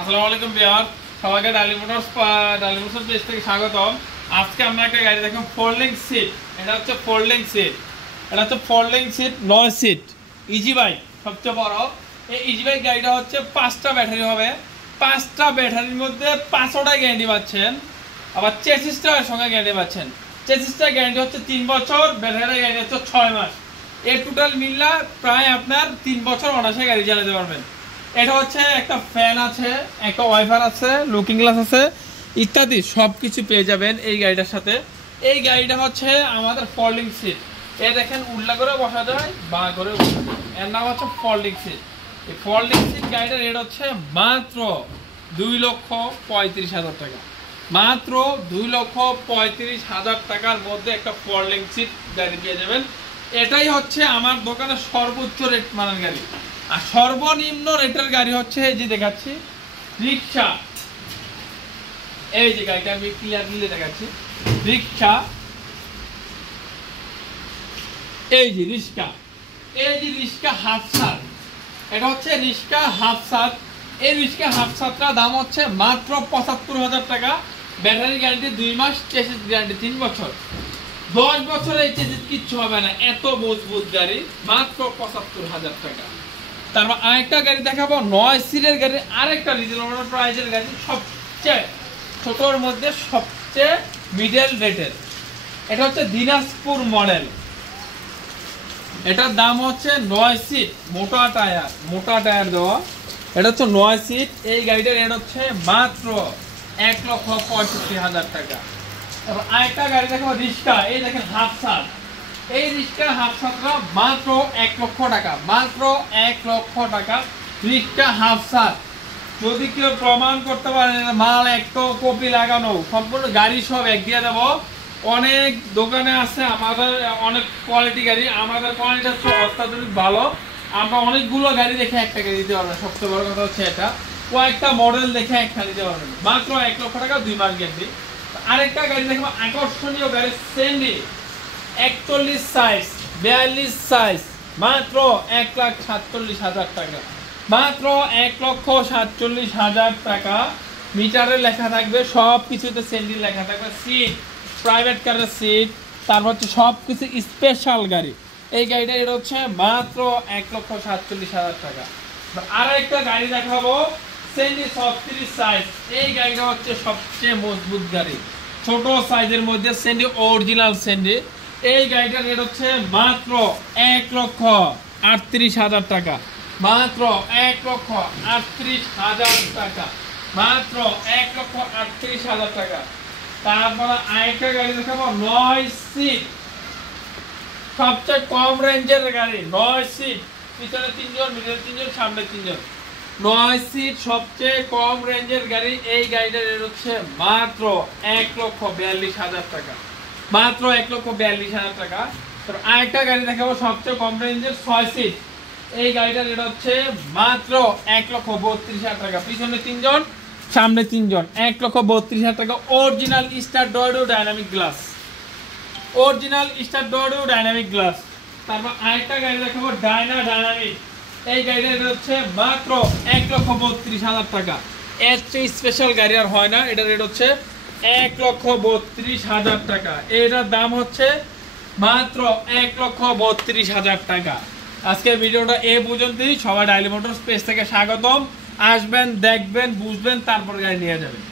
আসসালামু আলাইকুম বিয়ার, সবাইকে ডালি মোটরস পেজ থেকে স্বাগতম। আজকে আমরা একটা গাড়ি দেখুন, ফোল্ডিং সিট। এটা হচ্ছে ফোল্ডিং সিট, এটা হচ্ছে folding seat 9 seat easy bike. সবচেয়ে বড় এই ইজি বাইক গাড়িটা হচ্ছে 5টা ব্যাটারি হবে। 5টা ব্যাটারির মধ্যে 5টা গ্যারান্টি পাচ্ছেন, আবার চেসিসটার সঙ্গে গ্যারান্টি পাচ্ছেন। চেসিসটার গ্যারান্টি হচ্ছে 3 বছর, ব্যাটারির গ্যারান্টি হচ্ছে 6 মাস। এর টোটাল মিললা প্রায় আপনার 3 বছর অনায়াসে গাড়ি চালাতে পারবেন। এটা হচ্ছে একটা ফ্যান আছে, একটা ওয়াইফার আছে, লুকিং গ্লাস আছে, ইত্যাদি সব কিছু পেয়ে যাবেন এই গাড়িটার সাথে। এই গাড়িটা হচ্ছে আমাদের ফোল্ডিং সিট। এ দেখেন, উল্টা করে বসা যায়, বা করে বসা যায়। এর নাম হচ্ছে ফোল্ডিং সিট। এই ফোল্ডিং সিট গাড়িটার রেট হচ্ছে মাত্র 2,35,000 টাকা। মাত্র 2,35,000 টাকার মধ্যে একটা ফোল্ডিং সিট গাড়ি পেয়ে যাবেন। এটাই হচ্ছে আমার দোকানের সর্বোচ্চ রেট মানের গাড়ি। আর সর্বনিম্ন রেটের গাড়ি হচ্ছে এই যে দেখাচ্ছি, রিক্সা। এই যে গাড়িটা আমি ক্লিয়ারলি দেখাচ্ছি, রিক্সা। এই যে রিক্সা, এই যে রিক্সা হাফ সাত। এটা হচ্ছে রিক্সা হাফ সাত। এই রিক্সা হাফ সাতটার দাম হচ্ছে মাত্র 75,000 টাকা। ব্যাটারি গ্যারান্টি 2 মাস, চেসিস গ্যারান্টি 3 বছর। 10 বছরে এই চেসিস কিচ্ছু হবে না, এত মজবুত গাড়ি। মাত্র 75,000 টাকা। তারপর আরেকটা গাড়ি দেখাবো, 9 সিটের গাড়ি, আরেকটা রিজনেবল প্রাইসের গাড়ি, সবচেয়ে ছোটর মধ্যে সবচেয়ে মিডল রেটের। এটা হচ্ছে দিনাজপুর মডেল। এটার দাম হচ্ছে 9 সিট, মোটা টায়ার দেওয়া। এটা হচ্ছে 9 সিট। এই গাড়িটার রেট হচ্ছে মাত্র 1,65,000 টাকা। তারপর আরেকটা গাড়ি দেখাবো, রিক্সা। এই দেখেন হাফ সাত। এই রিক্সা হাফ সাতটা মাত্র 1 লক্ষ টাকা। মাত্র 1 লক্ষ টাকা রিক্সা হাফ সাত। যদি কেউ প্রমাণ করতে পারে মাল একটা কপি লাগানো, সম্পূর্ণ গাড়ি সব এক দিয়ে দেবো। অনেক দোকানে আছে আমাদের অনেক কোয়ালিটি গাড়ি, আমাদের কোয়ালিটি হচ্ছে অত্যাধুনিক ভালো। আমরা অনেকগুলো গাড়ি দেখে একটা গাড়ি দিতে পারবেন। সবচেয়ে বড় কথা হচ্ছে এটা, কয়েকটা মডেল দেখে একটা দিতে পারবেন। মাত্র 1 লক্ষ টাকা, 2 মাস গ্যারান্টি। আরেকটা গাড়ি দেখবো, আকর্ষণীয় গাড়ি, সেন্ডি 41 সাইজ, 42 সাইজ, মাত্র 1,47,000 টাকা। মাত্র 1,47,000 টাকা। মিটারে লেখা থাকবে, সব কিছুতে সেন্ডি লেখা থাকবে, সিট প্রাইভেট কারের সিট, তারপর হচ্ছে সব কিছু স্পেশাল গাড়ি। এই গাড়িটা এটা হচ্ছে মাত্র 1,47,000 টাকা। আর একটা গাড়ি দেখাবো, সেন্ডি 36 সাইজ। এই গাড়িটা হচ্ছে সবচেয়ে মজবুত গাড়ি, ছোট সাইজের মধ্যে সেন্ডি, অরিজিনাল সেন্ডি। এই গাড়িটার রেট হচ্ছে মাত্র 1,38,000 টাকা। মাত্র 1,38,000 টাকা। মাত্র 1,38,000 টাকা। তারপরে আরেকটা গাড়ি দেখাবো, 9 সিট, সবচেয়ে কম রেঞ্জের গাড়ি, 9 সিট। পিছনে 3 জন, মিডলে 3 জন, সামনে 3 জন। 9 সিট, সবচেয়ে কম রেঞ্জের গাড়ি। এই গাড়িটার রেট হচ্ছে মাত্র 1,42,000 টাকা। মাত্র 1,42,000 টাকা। তো আরেকটা গাড়ি দেখাবো, সবচেয়ে কম রেঞ্জের 6 সিট। এই গাড়িটার রেট হচ্ছে মাত্র 1,32,000 টাকা। পিছনে 3 জন, সামনে 3 জন, 1,32,000 টাকা। অরিজিনাল স্টার ডোর ডাইনামিক গ্লাস, অরিজিনাল স্টার ডোর ডাইনামিক গ্লাস। তারপর আরেকটা গাড়ি দেখাবো, ডাইনামিক। এই গাড়িটার রেট হচ্ছে মাত্র 1,32,000 টাকা। এর চেয়ে স্পেশাল গাড়ি আর হয় না। এটার রেট হচ্ছে 1,32,000 টাকা। এটার দাম হচ্ছে মাত্র 1,32,000 টাকা। আজকের ভিডিওটা এ পর্যন্তই। সবাই ডাইলি মোটরস পেজ থেকে স্বাগতম। আসবেন, দেখবেন, বুঝবেন, তারপর গাড়ি নিয়ে যাবেন।